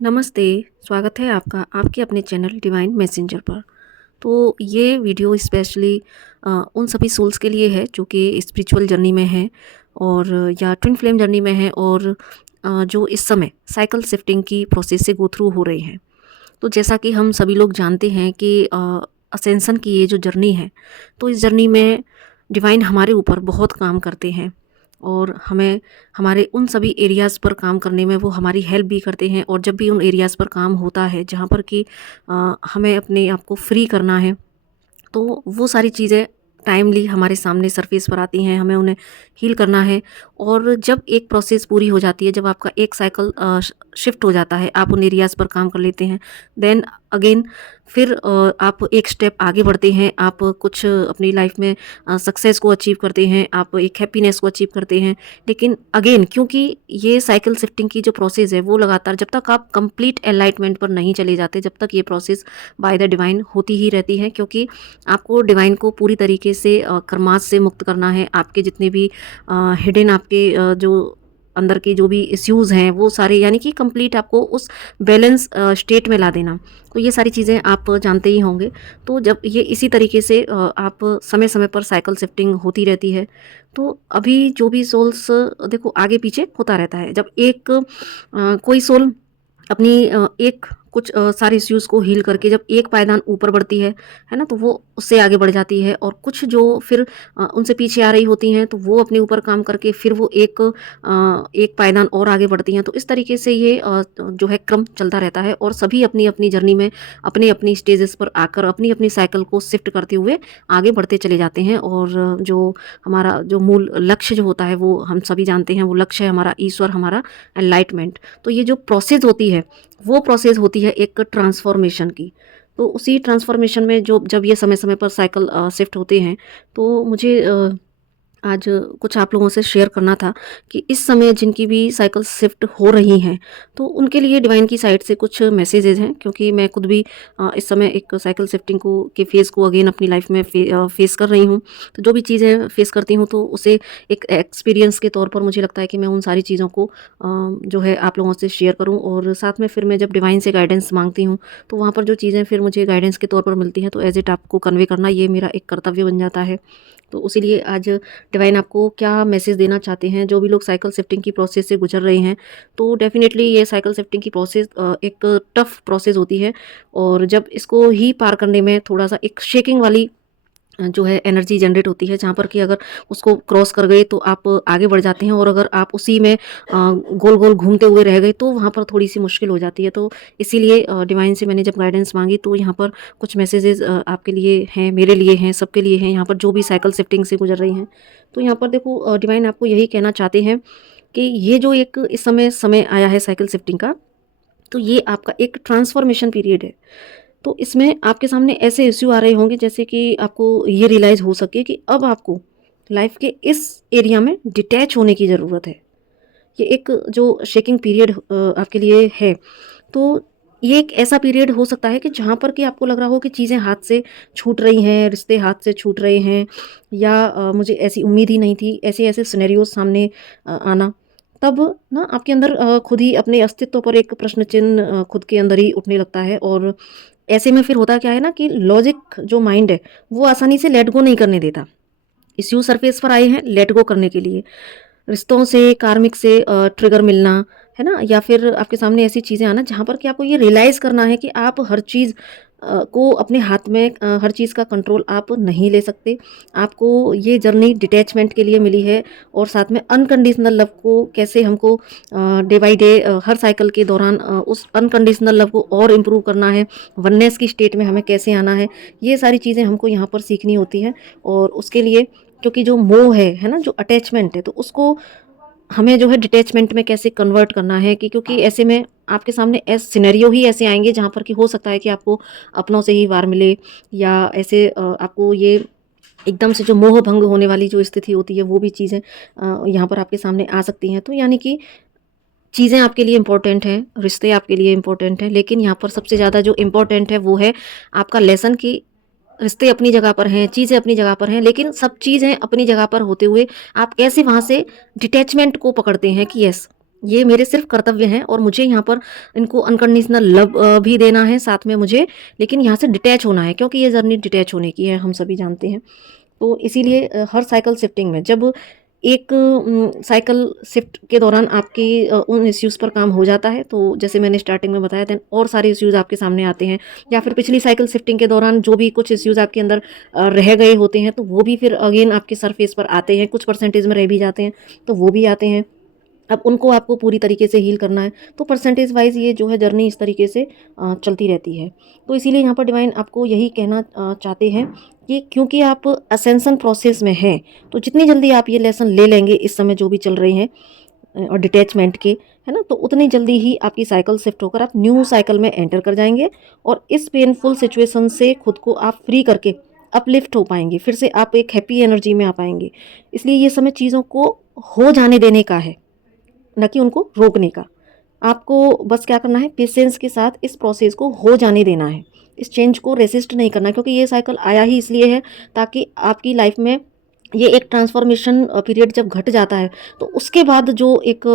नमस्ते, स्वागत है आपका आपके अपने चैनल डिवाइन मैसेंजर पर। तो ये वीडियो स्पेशली उन सभी सोल्स के लिए है जो कि स्पिरिचुअल जर्नी में हैं और या ट्विन फ्लेम जर्नी में हैं और जो इस समय साइकिल शिफ्टिंग की प्रोसेस से गो थ्रू हो रही हैं। तो जैसा कि हम सभी लोग जानते हैं कि असेंशन की ये जो जर्नी है, तो इस जर्नी में डिवाइन हमारे ऊपर बहुत काम करते हैं और हमें हमारे उन सभी एरियाज़ पर काम करने में वो हमारी हेल्प भी करते हैं। और जब भी उन एरियाज़ पर काम होता है जहाँ पर कि हमें अपने आप को फ्री करना है, तो वो सारी चीज़ें टाइमली हमारे सामने सरफेस पर आती हैं, हमें उन्हें हील करना है। और जब एक प्रोसेस पूरी हो जाती है, जब आपका एक साइकिल शिफ्ट हो जाता है, आप उन एरियाज़ पर काम कर लेते हैं, देन अगेन फिर आप एक स्टेप आगे बढ़ते हैं, आप कुछ अपनी लाइफ में सक्सेस को अचीव करते हैं, आप एक हैप्पीनेस को अचीव करते हैं। लेकिन अगेन क्योंकि ये साइकिल शिफ्टिंग की जो प्रोसेस है वो लगातार जब तक आप कंप्लीट एनलाइटमेंट पर नहीं चले जाते, जब तक ये प्रोसेस बाय द डिवाइन होती ही रहती है। क्योंकि आपको डिवाइन को पूरी तरीके से कर्मास से मुक्त करना है। आपके जितने भी हिडन आपके जो अंदर के जो भी इश्यूज़ हैं वो सारे, यानी कि कंप्लीट आपको उस बैलेंस स्टेट में ला देना। तो ये सारी चीज़ें आप जानते ही होंगे। तो जब ये इसी तरीके से आप समय समय पर साइकिल शिफ्टिंग होती रहती है। तो अभी जो भी सोल्स देखो आगे पीछे होता रहता है। जब एक कोई सोल अपनी एक कुछ सारे इश्यूज़ को हील करके जब एक पायदान ऊपर बढ़ती है ना? तो वो उससे आगे बढ़ जाती है। और कुछ जो फिर उनसे पीछे आ रही होती हैं, तो वो अपने ऊपर काम करके फिर वो एक पायदान और आगे बढ़ती हैं। तो इस तरीके से ये जो है क्रम चलता रहता है और सभी अपनी-अपनी जर्नी में अपनी-अपनी स्टेजेस पर आकर अपनी-अपनी साइकिल को शिफ्ट करते हुए आगे बढ़ते चले जाते हैं। और जो हमारा जो मूल लक्ष्य जो होता है वो हम सभी जानते हैं, वो लक्ष्य है हमारा ईश्वर, हमारा एनलाइटमेंट। तो ये जो प्रोसेस होती है, वो प्रोसेस होती है एक ट्रांसफॉर्मेशन की। तो उसी ट्रांसफॉर्मेशन में जो जब ये समय-समय पर साइकिल शिफ्ट होते हैं, तो मुझे आज कुछ आप लोगों से शेयर करना था कि इस समय जिनकी भी साइकिल शिफ्ट हो रही हैं, तो उनके लिए डिवाइन की साइड से कुछ मैसेजेस हैं। क्योंकि मैं खुद भी इस समय एक साइकिल शिफ्टिंग को के फेज़ को अगेन अपनी लाइफ में फेस कर रही हूँ। तो जो भी चीज़ें फेस करती हूँ, तो उसे एक एक्सपीरियंस के तौर पर मुझे लगता है कि मैं उन सारी चीज़ों को जो है आप लोगों से शेयर करूँ। और साथ में फिर मैं जब डिवाइन से गाइडेंस मांगती हूँ, तो वहाँ पर जो चीज़ें फिर मुझे गाइडेंस के तौर पर मिलती हैं, तो एज़ इट आपको कन्वे करना ये मेरा एक कर्तव्य बन जाता है। तो इसीलिए आज डिवाइन आपको क्या मैसेज देना चाहते हैं, जो भी लोग साइकिल शिफ्टिंग की प्रोसेस से गुजर रहे हैं। तो डेफिनेटली ये साइकिल शिफ्टिंग की प्रोसेस एक टफ प्रोसेस होती है। और जब इसको ही पार करने में थोड़ा सा एक शेकिंग वाली जो है एनर्जी जनरेट होती है, जहाँ पर कि अगर उसको क्रॉस कर गए तो आप आगे बढ़ जाते हैं, और अगर आप उसी में गोल गोल घूमते हुए रह गए तो वहाँ पर थोड़ी सी मुश्किल हो जाती है। तो इसीलिए डिवाइन से मैंने जब गाइडेंस मांगी, तो यहाँ पर कुछ मैसेजेस आपके लिए हैं, मेरे लिए हैं, सबके लिए हैं, यहाँ पर जो भी साइकिल शिफ्टिंग से गुजर रही हैं। तो यहाँ पर देखो डिवाइन आपको यही कहना चाहते हैं कि ये जो एक इस समय समय आया है साइकिल शिफ्टिंग का, तो ये आपका एक ट्रांसफॉर्मेशन पीरियड है। तो इसमें आपके सामने ऐसे इश्यू आ रहे होंगे, जैसे कि आपको ये रियलाइज़ हो सके कि अब आपको लाइफ के इस एरिया में डिटैच होने की ज़रूरत है। ये एक जो शेकिंग पीरियड आपके लिए है, तो ये एक ऐसा पीरियड हो सकता है कि जहाँ पर कि आपको लग रहा हो कि चीज़ें हाथ से छूट रही हैं, रिश्ते हाथ से छूट रहे हैं, या मुझे ऐसी उम्मीद ही नहीं थी, ऐसे-ऐसे सिनेरियोज़ सामने आना। तब ना आपके अंदर खुद ही अपने अस्तित्व पर एक प्रश्न चिन्ह खुद के अंदर ही उठने लगता है। और ऐसे में फिर होता क्या है ना कि लॉजिक जो माइंड है, वो आसानी से लेट गो नहीं करने देता। इश्यू सरफेस पर आए हैं लेट गो करने के लिए। रिश्तों से, कार्मिक से ट्रिगर मिलना, है ना? या फिर आपके सामने ऐसी चीज़ें आना जहाँ पर कि आपको ये रियलाइज़ करना है कि आप हर चीज़ को अपने हाथ में हर चीज़ का कंट्रोल आप नहीं ले सकते। आपको ये जर्नी डिटैचमेंट के लिए मिली है। और साथ में अनकंडीशनल लव को कैसे हमको day by day her cycle के दौरान उस अनकंडीशनल लव को और इम्प्रूव करना है, वननेस की स्टेट में हमें कैसे आना है, ये सारी चीज़ें हमको यहाँ पर सीखनी होती हैं। और उसके लिए क्योंकि जो मोह है ना, जो अटैचमेंट है, तो उसको हमें जो है डिटैचमेंट में कैसे कन्वर्ट करना है। कि क्योंकि ऐसे में आपके सामने ऐसे सिनेरियो ही ऐसे आएँगे जहाँ पर कि हो सकता है कि आपको अपनों से ही वार मिले, या ऐसे आपको ये एकदम से जो मोह भंग होने वाली जो स्थिति होती है, वो भी चीज़ें यहाँ पर आपके सामने आ सकती हैं। तो यानी कि चीज़ें आपके लिए इम्पोर्टेंट हैं, रिश्ते आपके लिए इम्पोर्टेंट हैं, लेकिन यहाँ पर सबसे ज़्यादा जो इम्पोर्टेंट है वो है आपका लेसन। कि रिश्ते अपनी जगह पर हैं, चीज़ें अपनी जगह पर हैं, लेकिन सब चीज़ें अपनी जगह पर होते हुए आप कैसे वहाँ से डिटैचमेंट को पकड़ते हैं कि यस, ये मेरे सिर्फ़ कर्तव्य हैं और मुझे यहाँ पर इनको अनकंडीशनल लव भी देना है साथ में मुझे, लेकिन यहाँ से डिटैच होना है क्योंकि ये जर्नी डिटैच होने की है, हम सभी जानते हैं। तो इसीलिए हर साइकिल शिफ्टिंग में जब एक साइकिल शिफ्ट के दौरान आपकी उन इश्यूज़ पर काम हो जाता है, तो जैसे मैंने स्टार्टिंग में बताया, देन और सारे इश्यूज़ आपके सामने आते हैं, या फिर पिछली साइकिल शिफ्टिंग के दौरान जो भी कुछ इश्यूज़ आपके अंदर रह गए होते हैं, तो वो भी फिर अगेन आपके सरफेस पर आते हैं, कुछ परसेंटेज में रह भी जाते हैं, तो वो भी आते हैं। अब उनको आपको पूरी तरीके से हील करना है, तो परसेंटेज वाइज़ ये जो है जर्नी इस तरीके से चलती रहती है। तो इसीलिए यहाँ पर डिवाइन आपको यही कहना चाहते हैं कि क्योंकि आप असेंशन प्रोसेस में हैं, तो जितनी जल्दी आप ये लेसन ले लेंगे इस समय जो भी चल रहे हैं और डिटैचमेंट के, है ना? तो उतनी जल्दी ही आपकी साइकिल शिफ्ट होकर आप न्यू साइकिल में एंटर कर जाएँगे और इस पेनफुल सिचुएशन से खुद को आप फ्री करके अपलिफ्ट हो पाएँगे। फिर से आप एक हैप्पी एनर्जी में आ पाएँगे। इसलिए ये समय चीज़ों को हो जाने देने का है, ना कि उनको रोकने का। आपको बस क्या करना है, पेशेंस के साथ इस प्रोसेस को हो जाने देना है। इस चेंज को रेसिस्ट नहीं करना, क्योंकि ये साइकिल आया ही इसलिए है ताकि आपकी लाइफ में ये एक ट्रांसफॉर्मेशन पीरियड जब घट जाता है, तो उसके बाद जो एक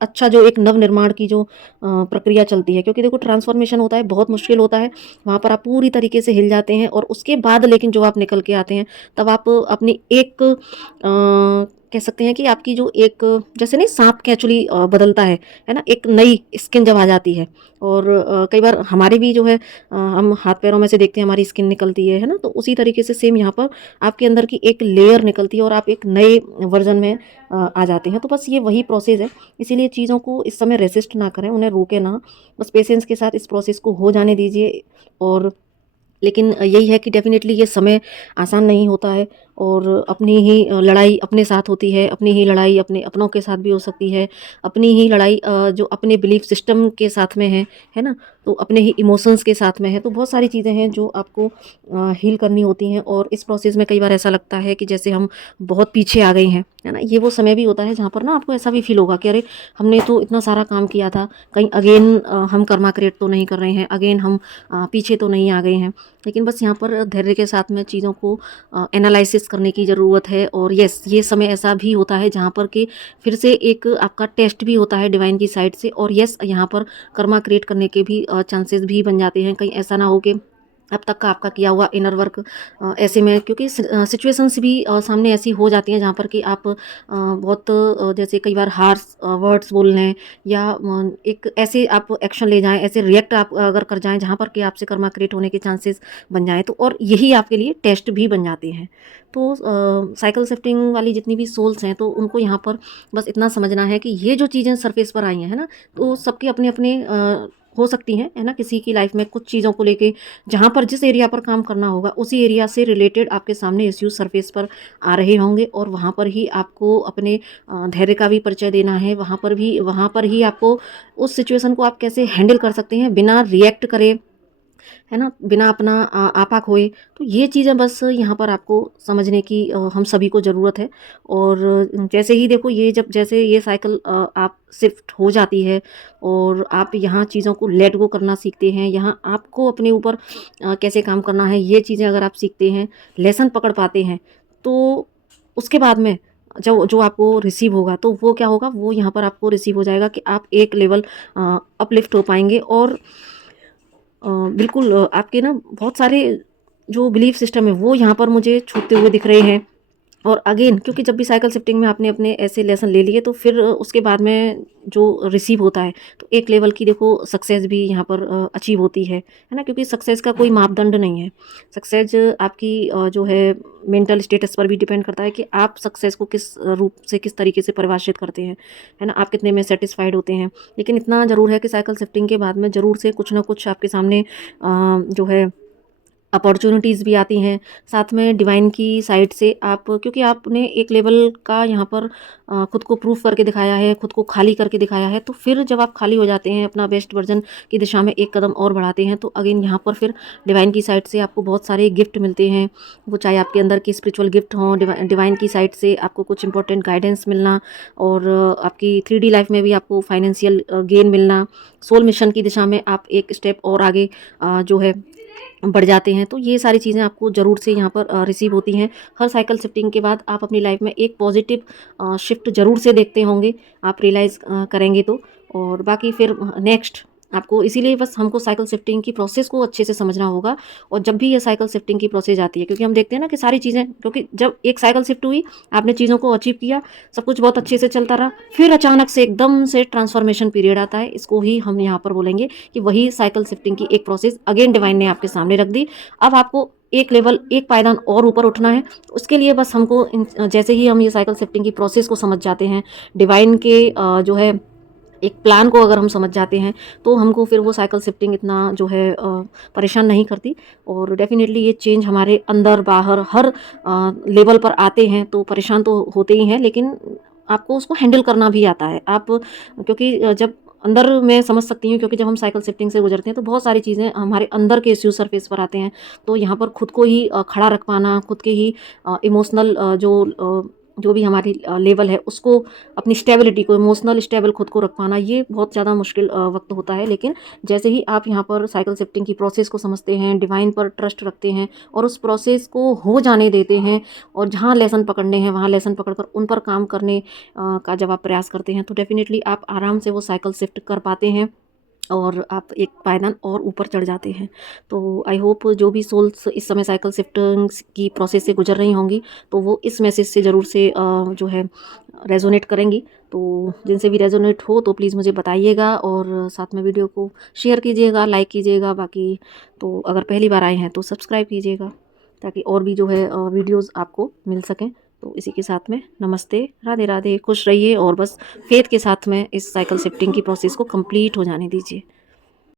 अच्छा जो एक नव-निर्माण की जो प्रक्रिया चलती है, क्योंकि देखो ट्रांसफॉर्मेशन होता है, बहुत मुश्किल होता है। वहाँ पर आप पूरी तरीके से हिल जाते हैं और उसके बाद लेकिन जो आप निकल के आते हैं, तब आप अपनी एक कह सकते हैं कि आपकी जो एक जैसे नहीं साँप केंचुली बदलता है ना? एक नई स्किन जब आ जाती है और कई बार हमारे भी जो है हम हाथ-पैरों में से देखते हैं हमारी स्किन निकलती है ना? तो उसी तरीके से सेम यहाँ पर आपके अंदर की एक लेयर निकलती है और आप एक नए वर्ज़न में आ जाते हैं। तो बस ये वही प्रोसेस है, इसीलिए चीज़ों को इस समय रेसिस्ट ना करें, उन्हें रोकें ना, बस पेशेंस के साथ इस प्रोसेस को हो जाने दीजिए। और लेकिन यही है कि डेफ़िनेटली ये समय आसान नहीं होता है और अपनी ही लड़ाई अपने साथ होती है, अपनी ही लड़ाई अपने अपनों के साथ भी हो सकती है, अपनी ही लड़ाई जो अपने बिलीफ सिस्टम के साथ में है ना? तो अपने ही इमोशंस के साथ में है, तो बहुत सारी चीज़ें हैं जो आपको हील करनी होती हैं और इस प्रोसेस में कई बार ऐसा लगता है कि जैसे हम बहुत पीछे आ गए हैं, है ना? ये वो समय भी होता है जहाँ पर ना आपको ऐसा भी फ़ील होगा कि अरे! हमने तो इतना सारा काम किया था, कहीं अगेन हम कर्मा क्रिएट तो नहीं कर रहे हैं, अगेन हम पीछे तो नहीं आ गए हैं। लेकिन बस यहाँ पर धैर्य के साथ में चीज़ों को एनालाइसिस करने की ज़रूरत है और येस, ये समय ऐसा भी होता है जहाँ पर कि फिर से एक आपका टेस्ट भी होता है डिवाइन की साइड से और येस, यहाँ पर कर्मा क्रिएट करने के भी चांसेस भी बन जाते हैं। कहीं ऐसा ना हो कि अब तक का आपका किया हुआ इनर वर्क ऐसे में, क्योंकि सिचुएशंस भी सामने ऐसी हो जाती हैं जहाँ पर कि आप बहुत जैसे कई बार हार्श वर्ड्स बोल लें या एक ऐसे आप एक्शन ले जाएँ, ऐसे रिएक्ट आप अगर कर जाएँ जहाँ पर कि आपसे कर्मा क्रिएट होने के चांसेस बन जाएँ, तो और यही आपके लिए टेस्ट भी बन जाते हैं। तो साइकिल शिफ्टिंग वाली जितनी भी सोल्स हैं, तो उनको यहाँ पर बस इतना समझना है कि ये जो चीज़ें सरफेस पर आई हैं, है ना? तो सबके अपने-अपने हो सकती हैं, है ना? किसी की लाइफ में कुछ चीज़ों को लेके जहाँ पर जिस एरिया पर काम करना होगा, उसी एरिया से रिलेटेड आपके सामने इश्यूज़ सरफेस पर आ रहे होंगे और वहाँ पर ही आपको अपने धैर्य का भी परिचय देना है। वहाँ पर ही आपको उस सिचुएशन को आप कैसे हैंडल कर सकते हैं बिना रिएक्ट करे, है ना? बिना अपना आपा खोए। तो ये चीज़ें बस यहाँ पर आपको समझने की हम सभी को ज़रूरत है। और जैसे ही देखो ये जब जैसे ये साइकिल आप शिफ्ट हो जाती है और आप यहाँ चीज़ों को लेट गो करना सीखते हैं, यहाँ आपको अपने ऊपर कैसे काम करना है, ये चीज़ें अगर आप सीखते हैं, लेसन पकड़ पाते हैं, तो उसके बाद में जो जो आपको रिसीव होगा, तो वो क्या होगा, वो यहाँ पर आपको रिसीव हो जाएगा कि आप एक लेवल अपलिफ्ट हो पाएँगे और बिल्कुल आपके ना बहुत सारे जो बिलीफ सिस्टम है वो यहाँ पर मुझे छूटते हुए दिख रहे हैं। और अगेन क्योंकि जब भी साइकिल शिफ्टिंग में आपने अपने ऐसे लेसन ले लिए, तो फिर उसके बाद में जो रिसीव होता है, तो एक लेवल की देखो सक्सेस भी यहाँ पर अचीव होती है ना? क्योंकि सक्सेस का कोई मापदंड नहीं है। सक्सेस आपकी जो है मेंटल स्टेटस पर भी डिपेंड करता है कि आप सक्सेस को किस रूप से किस तरीके से परिभाषित करते हैं, है ना? आप कितने में सेटिस्फाइड होते हैं। लेकिन इतना ज़रूर है कि साइकिल शिफ्टिंग के बाद में ज़रूर से कुछ ना कुछ आपके सामने जो है अपॉर्च्युनिटीज़ भी आती हैं, साथ में डिवाइन की साइड से आप, क्योंकि आपने एक लेवल का यहाँ पर खुद को प्रूफ करके दिखाया है, खुद को खाली करके दिखाया है, तो फिर जब आप खाली हो जाते हैं, अपना बेस्ट वर्ज़न की दिशा में एक कदम और बढ़ाते हैं, तो अगेन यहाँ पर फिर डिवाइन की साइड से आपको बहुत सारे गिफ्ट मिलते हैं। वो चाहे आपके अंदर की स्पिरिचुअल गिफ्ट हों, डिवाइन की साइड से आपको कुछ इंपॉर्टेंट गाइडेंस मिलना और आपकी 3D लाइफ में भी आपको फाइनेंशियल गेन मिलना, सोल मिशन की दिशा में आप एक स्टेप और आगे जो है बढ़ जाते हैं। तो ये सारी चीज़ें आपको ज़रूर से यहाँ पर रिसीव होती हैं। हर साइकिल शिफ्टिंग के बाद आप अपनी लाइफ में एक पॉजिटिव शिफ्ट ज़रूर से देखते होंगे, आप रियलाइज़ करेंगे तो। और बाकी फिर नेक्स्ट आपको इसीलिए बस हमको साइकिल शिफ्टिंग की प्रोसेस को अच्छे से समझना होगा। और जब भी ये साइकिल शिफ्टिंग की प्रोसेस आती है, क्योंकि हम देखते हैं ना कि सारी चीज़ें, क्योंकि जब एक साइकिल शिफ्ट हुई, आपने चीज़ों को अचीव किया, सब कुछ बहुत अच्छे से चलता रहा, फिर अचानक से एकदम से ट्रांसफॉर्मेशन पीरियड आता है। इसको ही हम यहाँ पर बोलेंगे कि वही साइकिल शिफ्टिंग की एक प्रोसेस अगेन डिवाइन ने आपके सामने रख दी। अब आपको एक लेवल, एक पायदान और ऊपर उठना है। उसके लिए बस हमको जैसे ही हम ये साइकिल शिफ्टिंग की प्रोसेस को समझ जाते हैं, डिवाइन के जो है एक प्लान को अगर हम समझ जाते हैं, तो हमको फिर वो साइकिल शिफ्टिंग इतना जो है परेशान नहीं करती। और डेफिनेटली ये चेंज हमारे अंदर बाहर हर लेवल पर आते हैं, तो परेशान तो होते ही हैं, लेकिन आपको उसको हैंडल करना भी आता है। आप क्योंकि जब अंदर मैं समझ सकती हूँ, क्योंकि जब हम साइकिल शिफ्टिंग से गुजरते हैं तो बहुत सारी चीज़ें हमारे अंदर के इश्यूज सरफेस पर आते हैं। तो यहाँ पर खुद को ही खड़ा रख पाना, खुद के ही इमोशनल जो भी हमारी लेवल है उसको, अपनी स्टेबिलिटी को, इमोशनल स्टेबल खुद को रख पाना, ये बहुत ज़्यादा मुश्किल वक्त होता है। लेकिन जैसे ही आप यहाँ पर साइकिल शिफ्टिंग की प्रोसेस को समझते हैं, डिवाइन पर ट्रस्ट रखते हैं और उस प्रोसेस को हो जाने देते हैं, और जहाँ लेसन पकड़ने हैं वहाँ लेसन पकड़कर उन पर काम करने का जब आप प्रयास करते हैं, तो डेफिनेटली आप आराम से वो साइकिल शिफ्ट कर पाते हैं और आप एक पायदान और ऊपर चढ़ जाते हैं। तो आई होप जो भी सोल्स इस समय साइकिल शिफ्टिंग की प्रोसेस से गुजर रही होंगी, तो वो इस मैसेज से ज़रूर से जो है रेजोनेट करेंगी। तो जिनसे भी रेजोनेट हो तो प्लीज़ मुझे बताइएगा, और साथ में वीडियो को शेयर कीजिएगा, लाइक कीजिएगा। बाकी तो अगर पहली बार आए हैं तो सब्सक्राइब कीजिएगा, ताकि और भी जो है वीडियोज़ आपको मिल सकें। तो इसी के साथ में नमस्ते, राधे राधे, खुश रहिए और बस फेथ के साथ में इस साइकिल शिफ्टिंग की प्रोसेस को कंप्लीट हो जाने दीजिए।